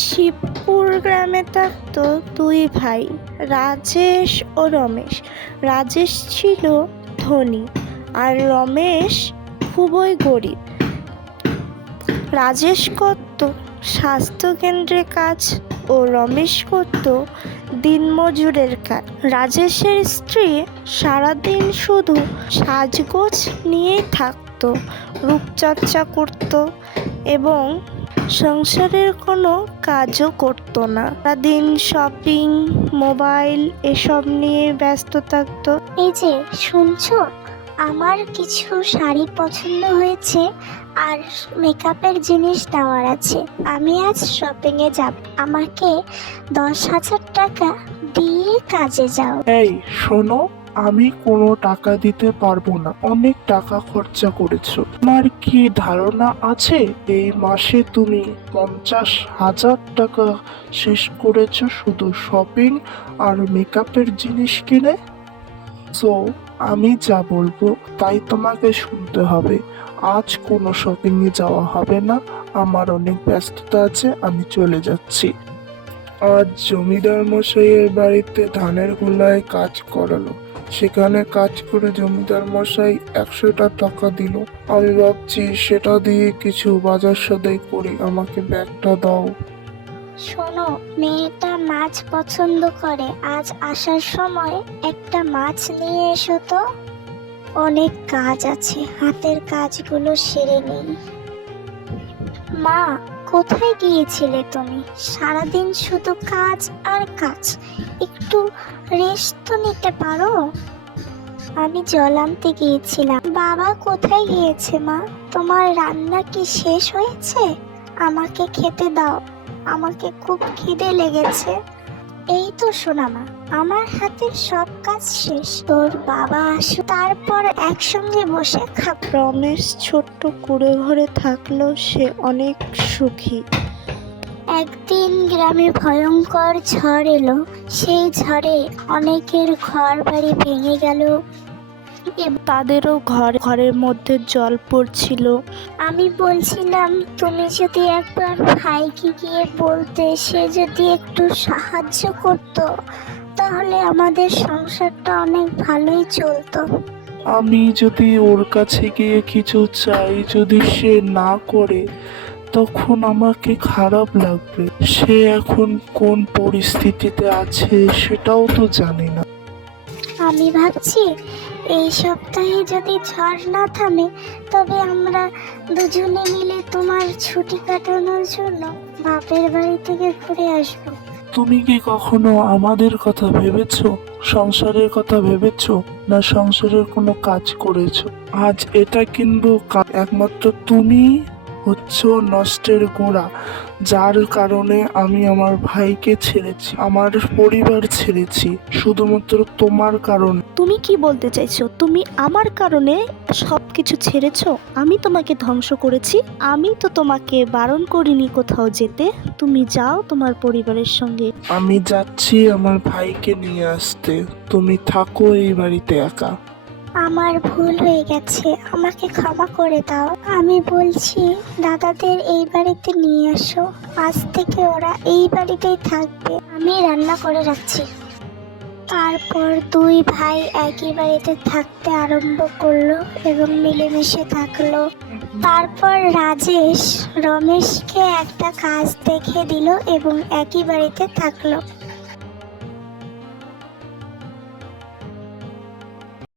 শিবপুর গ্রামে থাকতো দুই ভাই, রাজেশ ও রমেশ। রাজেশ ছিল ধনী আর রমেশ খুবই গরিব। রাজেশ করত স্বাস্থ্যকেন্দ্রে কাজ ও রমেশ করত দিনমজুরের কাজ। রাজেশের স্ত্রী সারাদিন শুধু সাজগোজ নিয়েই থাকতো, রূপচর্চা করত এবং সংসারের কোনো কাজও করতো না। সারাদিন শপিং, মোবাইল এসব নিয়ে ব্যস্ত থাকতো। এই যে শুনছো, আমার কিছু শাড়ি পছন্দ হয়েছে আর মেকআপের জিনিস নেওয়ার আছে। আমি আজ শপিংয়ে যাব, আমাকে 10,000 টাকা দিয়ে কাজে যাও। এই শোনো, আমি কোনো টাকা দিতে পারবো না, অনেক টাকা খরচা করেছো। তোমার কি ধারণা আছে এই মাসে তুমি 50,000 টাকা শেষ করেছো শুধু শপিং আর মেকআপের জিনিস কিনে? সো আমি যা বলবো তাই তোমাকে শুনতে হবে। আজ কোনো শপিং এ যাওয়া হবে না, আমার অনেক ব্যস্ততা আছে, আমি চলে যাচ্ছি। আজ জমিদার মশাইয়ের বাড়িতে ধানের গোলায় কাজ করালো, সেখানে কাজ করে জমিদার মশাই 100টা টাকা দিল। আমি ভাবছি সেটা দিয়ে কিছু বাজার সদাই করি, আমাকে ব্যাগটা দাও। শোনো, মেয়েটা মাছ পছন্দ করে, আজ আসার সময় একটা মাছ নিয়ে এসো তো। অনেক কাজ আছে, হাতের কাজগুলো সেরে নেই। মা, কোথায় গিয়েছিলে তুমি? সারাদিন শুধু কাজ আর কাজ, একটু রেস্ট তো নিতে পারো। আমি জল আনতে গিয়েছিলাম। বাবা কোথায় গিয়েছে মা? তোমার রান্না কি শেষ হয়েছে? আমাকে খেতে দাও, আমাকে খুব খিদে লেগেছে। এই তো শোনা মা, আমার হাতের সব কাজ শেষ, তোর বাবা আসো, তারপর একসঙ্গে বসে খাব। রমেশ ছোট্ট কুঁড়ে ঘরে থাকলেও সে অনেক সুখী। একদিন গ্রামে ভয়ঙ্কর ঝড় এলো। সেই ঝড়ে অনেকের ঘর বাড়ি ভেঙে গেল। তাদেরও ঘরের মধ্যে জল পড়ছিল। আমি বলছিলাম, তুমি যদি একবার ভাইকে গিয়ে বলতে, সে যদি একটু সাহায্য করত, তাহলে আমাদের সংসারটা অনেক ভালোই চলতো। আমি যদি ওর কাছে গিয়ে কিছু চাই, যদি সে না করে, তখন আমাকে খারাপ লাগবে। সে এখন কোন পরিস্থিতিতে আছে সেটাও তো জানি না। আমি ভাবছি এই সপ্তাহে যদি ঝড় না থামে, তবে আমরা দুজনে মিলে তোমার ছুটি কাটানোর জন্য বাপের বাড়ি থেকে ঘুরে আসবো। তুমি কি কখনো আমাদের কথা ভেবেছো? সংসারের কথা ভেবেছো? না সংসারের কোনো কাজ করেছো? আজ এটা কিনবো, একমাত্র তুমি হচ্ছ নষ্টের গোড়া, যার কারণে আমি আমার ভাইকে ছেড়েছি, আমার পরিবার ছেড়েছি, শুধুমাত্র তোমার কারণে। তুমি কি বলতে চাইছো? তুমি আমার কারণে সবকিছু ছেড়েছো? আমি তোমাকে ধ্বংস করেছি? আমি তো তোমাকে বারণ করিনি কোথাও যেতে। তুমি যাও তোমার পরিবারের সঙ্গে। আমি যাচ্ছি আমার ভাইকে নিয়ে আসতে, তুমি থাকো এই বাড়িতে একা। আমার ভুল হয়ে গেছে, আমাকে ক্ষমা করে দাও। আমি বলছি, দাদাদের এই বাড়িতে নিয়ে আসো, আজ থেকে ওরা এই বাড়িতেই থাকবে। আমি রান্না করে রাখছি। তারপর দুই ভাই একই বাড়িতে থাকতে আরম্ভ করলো এবং মিলেমিশে থাকলো। তারপর রাজেশ রমেশকে একটা কাজ দেখে দিল এবং একই বাড়িতে থাকলো।